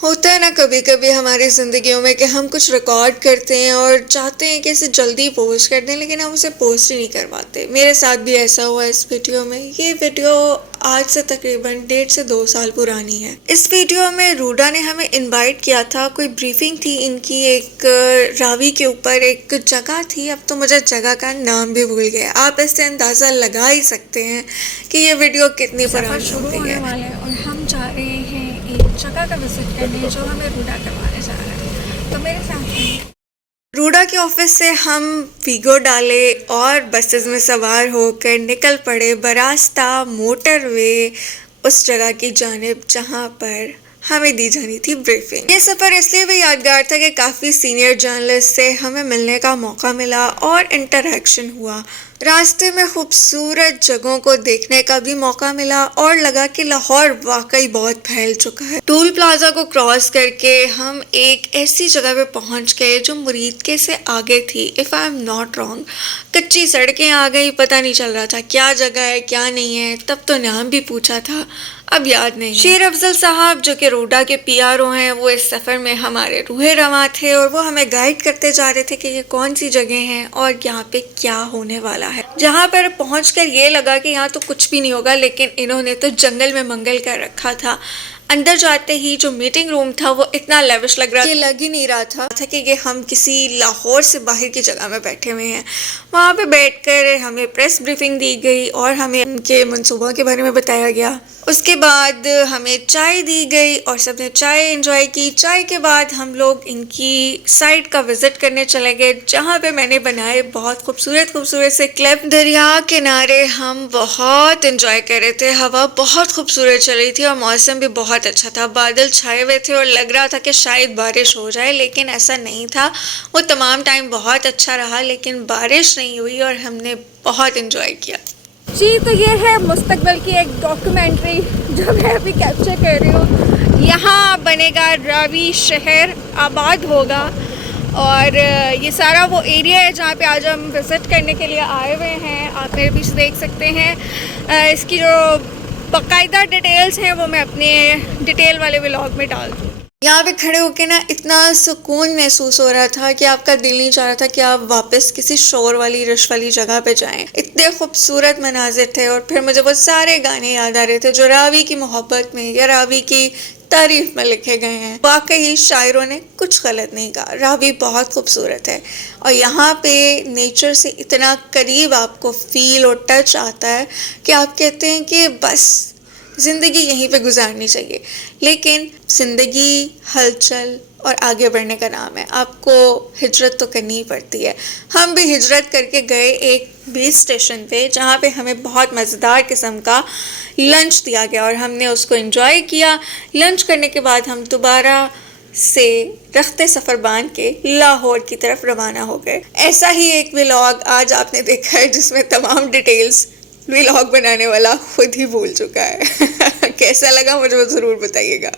होता है ना कभी कभी हमारी ज़िंदगियों में कि हम कुछ रिकॉर्ड करते हैं और चाहते हैं कि इसे जल्दी पोस्ट कर दें, लेकिन हम उसे पोस्ट ही नहीं कर पाते। मेरे साथ भी ऐसा हुआ इस वीडियो में। ये वीडियो आज से तकरीबन 1.5 से 2 साल पुरानी है। इस वीडियो में रूडा ने हमें इनवाइट किया था, कोई ब्रीफिंग थी इनकी, एक रावी के ऊपर एक जगह थी। अब तो मुझे जगह का नाम भी भूल गया। आप इससे अंदाज़ा लगा ही सकते हैं कि ये वीडियो कितनी पुरानी हो गई है। और हम जा रहे हैं एक जगह का विजिट करने जो हमें रूडा करवाने जा रहा है, तो मेरे साथ हैं। रूडा के ऑफिस से हम वीगो डाले और बसेस में सवार होकर निकल पड़े बरास्ता मोटरवे उस जगह की जानिब जहां पर हमें दी जानी थी ब्रीफिंग। ये सफ़र इसलिए भी यादगार था कि काफ़ी सीनियर जर्नलिस्ट से हमें मिलने का मौका मिला और इंटरेक्शन हुआ। रास्ते में खूबसूरत जगहों को देखने का भी मौका मिला और लगा कि लाहौर वाकई बहुत फैल चुका है। टोल प्लाजा को क्रॉस करके हम एक ऐसी जगह पे पहुंच गए जो मुरीदके से आगे थी, if I am not wrong. कच्ची सड़कें आ गई, पता नहीं चल रहा था क्या जगह है क्या नहीं है। तब तो नाम भी पूछा था, अब याद नहीं। शेर अफजल साहब जो कि रूडा के पीआरओ हैं, वो इस सफ़र में हमारे रूहे रवां थे और वो हमें गाइड करते जा रहे थे कि ये कौन सी जगह हैं और यहाँ पे क्या होने वाला है। जहाँ पर पहुँचकर ये लगा कि यहाँ तो कुछ भी नहीं होगा, लेकिन इन्होंने तो जंगल में मंगल कर रखा था। अंदर जाते ही जो मीटिंग रूम था वो इतना लेविश लग रहा था, ये लग ही नहीं रहा था कि ये हम किसी लाहौर से बाहर की जगह में बैठे हुए हैं। वहाँ पे बैठकर हमें प्रेस ब्रीफिंग दी गई और हमें उनके मंसूबों के बारे में बताया गया। उसके बाद हमें चाय दी गई और सबने चाय एंजॉय की। चाय के बाद हम लोग इनकी साइट का विजिट करने चले गए जहाँ पे मैंने बनाए बहुत खूबसूरत खूबसूरत से क्लिप। दरिया किनारे हम बहुत एंजॉय कर रहे थे, हवा बहुत खूबसूरत चल रही थी और मौसम भी बहुत अच्छा था। बादल छाए हुए थे और लग रहा था कि शायद बारिश हो जाए, लेकिन ऐसा नहीं था। वो तमाम टाइम बहुत अच्छा रहा, लेकिन बारिश नहीं हुई और हमने बहुत एंजॉय किया। जी, तो ये है मुस्तकबिल की एक डॉक्यूमेंट्री जो मैं अभी कैप्चर कर रही हूँ। यहाँ बनेगा रावी शहर, आबाद होगा और ये सारा वो एरिया है जहाँ पे आज हम विज़िट करने के लिए आए हुए हैं। आप मेरे पीछे देख सकते हैं। इसकी जो बाकायदा डिटेल्स हैं वो मैं अपने डिटेल वाले व्लॉग में डाल दूँ। यहाँ पे खड़े होके ना इतना सुकून महसूस हो रहा था कि आपका दिल नहीं चाह रहा था कि आप वापस किसी शोर वाली रश वाली जगह पे जाएं। इतने खूबसूरत मनाजिर थे और फिर मुझे वो सारे गाने याद आ रहे थे जो रावी की मोहब्बत में या रावी की तारीफ में लिखे गए हैं। वाकई शायरों ने कुछ गलत नहीं कहा, रावी बहुत खूबसूरत है और यहाँ पे नेचर से इतना करीब आपको फील और टच आता है कि आप कहते हैं कि बस ज़िंदगी यहीं पे गुजारनी चाहिए। लेकिन ज़िंदगी हलचल और आगे बढ़ने का नाम है, आपको हिजरत तो करनी ही पड़ती है। हम भी हिजरत करके गए एक बेस स्टेशन पे जहाँ पे हमें बहुत मज़ेदार किस्म का लंच दिया गया और हमने उसको एंजॉय किया। लंच करने के बाद हम दोबारा से रखते सफ़र बांध के लाहौर की तरफ रवाना हो गए। ऐसा ही एक व्लॉग आज आपने देखा है जिसमें तमाम डिटेल्स व्लॉग बनाने वाला खुद ही भूल चुका है। कैसा लगा मुझे ज़रूर बताइएगा।